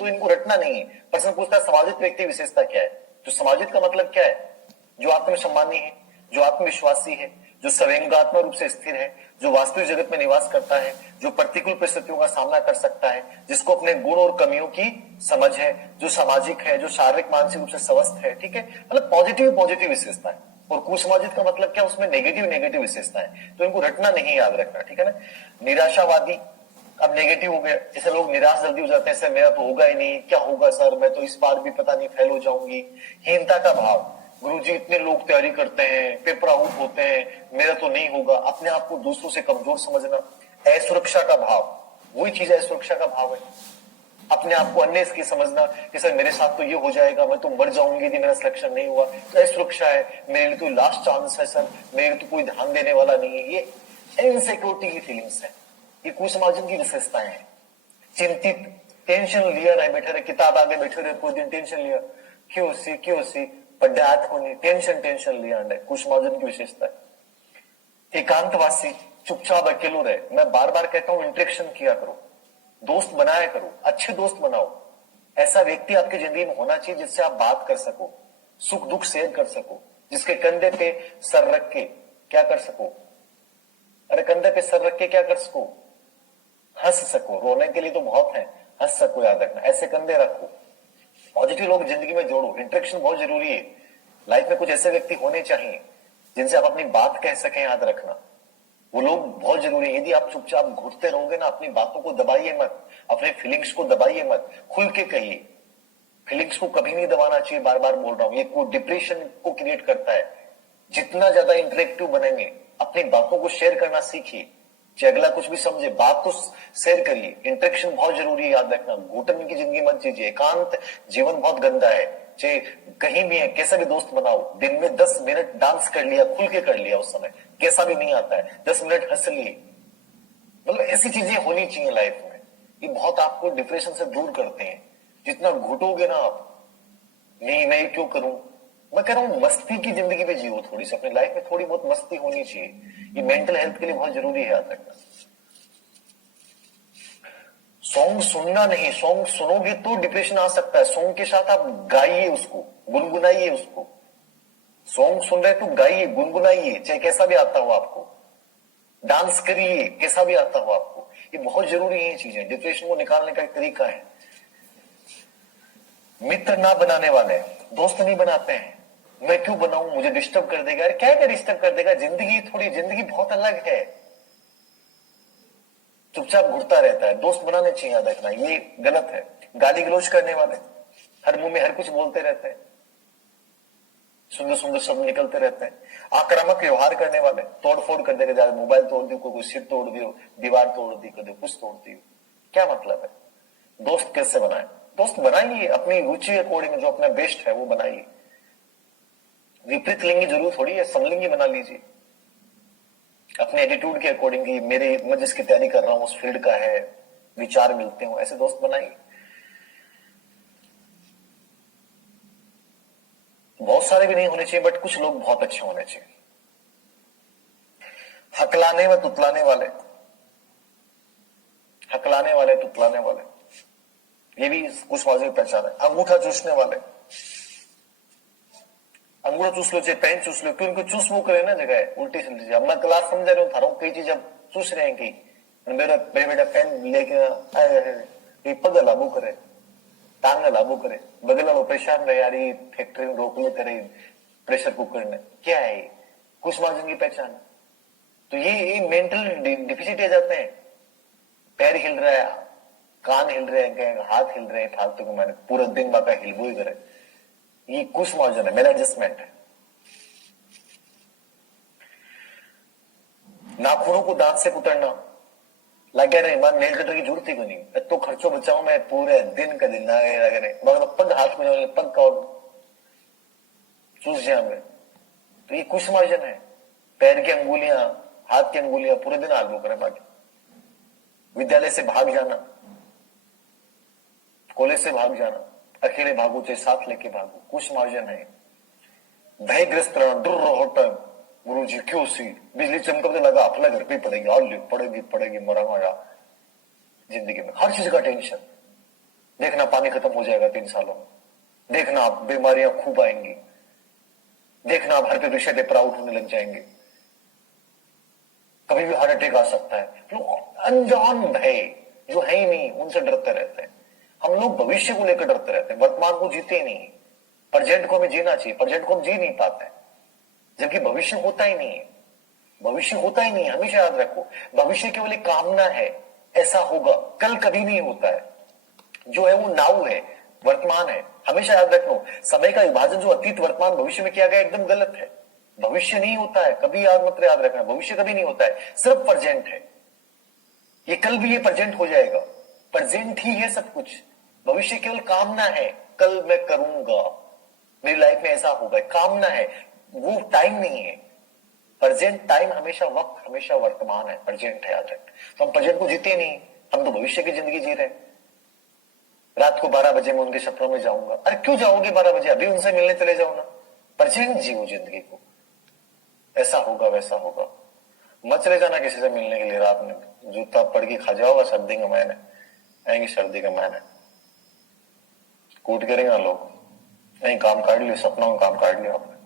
तो इनको रटना नहीं है। प्रश्न पूछता है सामाजिक व्यक्ति विशेषता क्या है, तो सामाजिक का मतलब क्या है, जो आत्मसम्मानी है, जो आत्मविश्वासी है, जो संवेदनात्मक रूप से स्थिर है, जो वास्तविक जगत में निवास करता है, जो प्रतिकूल परिस्थितियों का सामना कर सकता है, जिसको अपने गुण और कमियों की समझ है, जो सामाजिक है, जो शारीरिक मानसिक रूप से स्वस्थ है। ठीक है, मतलब पॉजिटिव विशेषता है। और कुसामाजिक का मतलब क्या, उसमें नेगेटिव विशेषता है। तो इनको रटना नहीं, याद रखना। ठीक है ना। निराशावादी, अब नेगेटिव हो गया, जैसे लोग निराश जल्दी हो जाते हैं, सर मेरा तो होगा ही नहीं, क्या होगा सर, मैं तो इस बार भी पता नहीं फेल हो जाऊंगी। हीनता का भाव, गुरुजी इतने लोग तैयारी करते हैं, पेपर आउट होते हैं, मेरा तो नहीं होगा, अपने आप को दूसरों से कमजोर समझना। असुरक्षा का भाव, वही चीज असुरक्षा का भाव है, अपने आप को अन्य की समझना कि सर मेरे साथ तो ये हो जाएगा, मैं तो मर जाऊंगी यदि मेरा सिलेक्शन नहीं हुआ, तो असुरक्षा है, मेरे लिए तो लास्ट चांस है सर, मेरे लिए तो कोई ध्यान देने वाला नहीं है। ये इनसिक्योरिटी की फीलिंग्स है, ये कुसमार्जन की विशेषताएं हैं। चिंतित, टेंशन लिया रहे, बैठे रहे, किताब आगे बैठे रहे, पूरे दिन टेंशन लिया, क्यों सी पढ़े हाथ को नहीं, टेंशन लिया, कुसमार्जन की विशेषता है। एकांतवासी, चुपचाप अकेलो रहे। मैं बार बार कहता हूं इंटरेक्शन किया करो, दोस्त बनाया करो, अच्छे दोस्त बनाओ। ऐसा व्यक्ति आपकी जिंदगी में होना चाहिए जिससे आप बात कर सको, सुख दुख शेयर कर सको, जिसके कंधे पे सर रख के क्या कर सको, अरे कंधे पे सर रख के क्या कर सको, हंस सको। रोने के लिए तो बहुत है, हंस सको, याद रखना। ऐसे कंधे रखो, पॉजिटिव लोग जिंदगी में जोड़ो। इंटरेक्शन बहुत जरूरी है लाइफ में। कुछ ऐसे व्यक्ति होने चाहिए जिनसे आप अपनी बात कह सकें, याद रखना। वो लोग बहुत जरूरी है। यदि आप चुपचाप घुटते रहोगे ना, अपनी बातों को दबाइए मत, अपने फीलिंग्स को दबाइए मत, खुल के कहिए। फीलिंग्स को कभी नहीं दबाना चाहिए, बार बार बोल रहा हूं, ये को डिप्रेशन को क्रिएट करता है। जितना ज्यादा इंटरेक्टिव बनेंगे, अपनी बातों को शेयर करना सीखिए, चाहे अगला कुछ भी समझे, बात तो शेयर करिए। इंटरेक्शन बहुत जरूरी है, याद रखना। घुटन की जिंदगी मत जीजिए। एकांत जीवन बहुत गंदा है, चाहे कहीं भी है, कैसा भी दोस्त बनाओ। दिन में 10 मिनट डांस कर लिया, खुल के कर लिया, उस समय कैसा भी नहीं आता है, 10 मिनट हंस लिए। मतलब ऐसी चीजें होनी चाहिए लाइफ में, ये बहुत आपको डिप्रेशन से दूर करते हैं। जितना घुटोगे ना आप, नहीं मैं ये क्यों करूं, मैं कह रहा हूं मस्ती की जिंदगी में जियो थोड़ी सी, अपनी लाइफ में थोड़ी बहुत मस्ती होनी चाहिए। ये मेंटल हेल्थ के लिए बहुत जरूरी है, याद रखना। सॉन्ग सुनना नहीं, सॉन्ग सुनोगे तो डिप्रेशन आ सकता है। सॉन्ग के साथ आप गाइए उसको, गुनगुनाइए उसको। सॉन्ग सुन रहे तो गाइए, गुनगुनाइए, चाहे कैसा भी आता हो आपको। डांस करिए, कैसा भी आता हो आपको। ये बहुत जरूरी है चीजें, डिप्रेशन को निकालने का एक तरीका है। मित्र ना बनाने वाले, दोस्त नहीं बनाते हैं। मैं क्यों बनाऊं, मुझे डिस्टर्ब कर देगा। अरे क्या डिस्टर्ब कर देगा, जिंदगी बहुत अलग है। चुपचाप घुटता रहता है, दोस्त बनाने चाहिए, याद रखना। ये गलत है। गाली गलौज करने वाले, हर मुंह में हर कुछ बोलते रहते हैं, सुंदर सुंदर शब्द निकलते रहते हैं। आक्रामक व्यवहार करने वाले, तोड़ फोड़ कर देगा, ज्यादा मोबाइल तोड़ दी, कोई सिर तोड़ दियो, दीवार तोड़ दी, कभी कुछ तोड़ दी, क्या मतलब है। दोस्त कैसे बनाए, दोस्त बनाइए अपनी रुचि अकॉर्डिंग, जो अपना बेस्ट है वो बनाइए। विपरीत लिंगी जरूर थोड़ी है, समलिंगी बना लीजिए अपने एटीट्यूड के अकॉर्डिंग। मैं जिसकी तैयारी कर रहा हूं उस फील्ड का है, विचार मिलते हो, ऐसे दोस्त बनाइए। बहुत सारे भी नहीं होने चाहिए, बट कुछ लोग बहुत अच्छे होने चाहिए। हकलाने व तुतलाने वाले, हकलाने वाले, तुतलाने वाले, ये भी कुछ वाजिब पहचान है। अंगूठा चूसने वाले, अंगूठा चूस लो, चाहे पेन चूस लो, क्यों उनको चूस वो करे ना जगह उल्टी सीधी। अब मैं क्लास समझा रहा हूँ, था रहा हूँ, कई चीज अब चूस रहे हैं कई। मेरा बेटा पेन लेके पग लाबू करे, टांग लाबू करे, बगल लो परेशान रहे, यार ये फैक्ट्री में रोक ले करे, प्रेशर कुकर ने, क्या है कुछ मार्जिन की पहचान। तो ये मेंटल डिफिसिट आ जाते हैं। पैर हिल रहा है, कान हिल रहे हैं, हाथ हिल रहे हैं, फालतू को मैंने पूरा दिन बाका हिलबो ही करे, ये कुछ मार्जिन है, मेरा एडजस्टमेंट है। नाखूनों को दांत से कुतरना, लगे रहे मान नेल कटर की जरूरत ही को नहीं, तो खर्चो बचाओ, मैं पूरे दिन का दिन लगे रहे मगर पग हाथ में पग का चूस जाए। तो ये कुछ मार्जिन है। पैर की अंगुलियां, हाथ की अंगुलियां पूरे दिन आलू करे। बाकी विद्यालय से भाग जाना, कॉलेज से भाग जाना, अकेले भागो चाहे साथ लेके भागो, कुछ मार्जिन है। भयग्रस्त रहना, डर होता, गुरु जी क्यों सी बिजली चमकते लगा, अपना घर पे पड़ेगी, और पड़ेगी मरा जिंदगी में हर चीज का टेंशन। देखना पानी खत्म हो जाएगा 3 सालों में, देखना बीमारियां खूब आएंगी, देखना आप हर पे विषय पे प्राउड होने लग जाएंगे, कभी भी हार्ट अटैक आ सकता है। लोग अनजान भय जो है ही नहीं उनसे डरते रहते हैं। हम लोग भविष्य को लेकर डरते रहते हैं, वर्तमान को जीते ही नहीं। प्रेजेंट को हमें जीना चाहिए, प्रेजेंट को हम जी नहीं पाते, जबकि भविष्य होता ही नहीं है। भविष्य होता ही नहीं है, हमेशा याद रखो। भविष्य केवल एक कामना है, ऐसा होगा, कल कभी नहीं होता है। जो है वो नाउ है, वर्तमान है। हमेशा याद रखो, समय का विभाजन जो अतीत वर्तमान भविष्य में किया गया एकदम गलत है। भविष्य नहीं होता है कभी, याद रखना, भविष्य कभी नहीं होता है, सिर्फ प्रेजेंट है। ये कल भी ये प्रेजेंट हो जाएगा, प्रेजेंट ही है सब कुछ। भविष्य केवल कामना है, कल मैं करूंगा, मेरी लाइफ में ऐसा होगा, कामना है, वो टाइम नहीं है। प्रेजेंट टाइम हमेशा वक्त, हमेशा वर्तमान है, प्रेजेंट है, याद रख। तो हम प्रेजेंट को जीते नहीं, हम तो भविष्य की जिंदगी जी रहे हैं। रात को 12 बजे मैं उनके सपनों में जाऊंगा। अरे क्यों जाओगे 12 बजे, अभी उनसे मिलने चले जाओ ना। प्रेजेंट जियो जिंदगी को, ऐसा होगा वैसा होगा। मत चले जाना किसी से मिलने के लिए रात में, जूता पड़ के खा जाओगा, सर्दी का महीना आएंगे, सर्दी का महीना कूट करेंगे लोग। नहीं काम काट लिया, सपनों में काम काट लिया आपने।